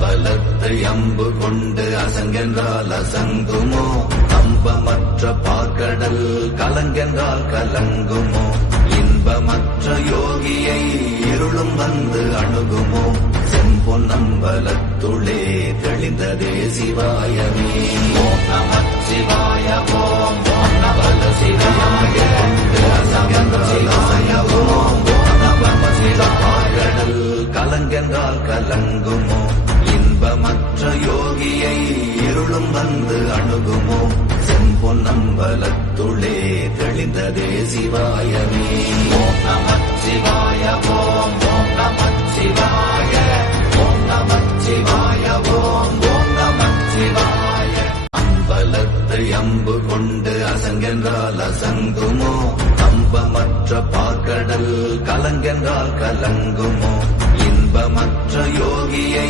அம்பலத்தை அம்பு கொண்டு அசங்கென்றால் அசங்குமோ? அம்பமற்ற பார்க்கடல் கலங்கென்றால் கலங்குமோ? இன்பமற்ற யோகியை இருளும் வந்து அணுகுமோ? செம்பொன்னம்பலத்துளே தெளிந்ததே சிவாயமே. ஓம் நமச்சிவாய ஓம் ஓம் நம சிவாய கொண்டு அசங்கென்றால் ஓம் பார்க்கடல் கலங்கென்றால் கலங்குமோ? இன்பமற்ற யோகியை இருளும் வந்து அணுகுமோ? செம்பொன்னம்பலத்துளே தெளிந்ததே சிவாயமே. ஓம் நமச்சிவாய ஓம் ஓம் நமச்சிவாய ஓம் நமச்சிவாய ஓம் ஓம் நமச்சிவாய. அம்பலத்தை அம்பு கொண்டு அசங்கென்றால் அசங்குமோ? அம்பமற்ற பார்க்கடல் கலங்கென்றால் கலங்குமோ? இன்பமற்ற யோகியை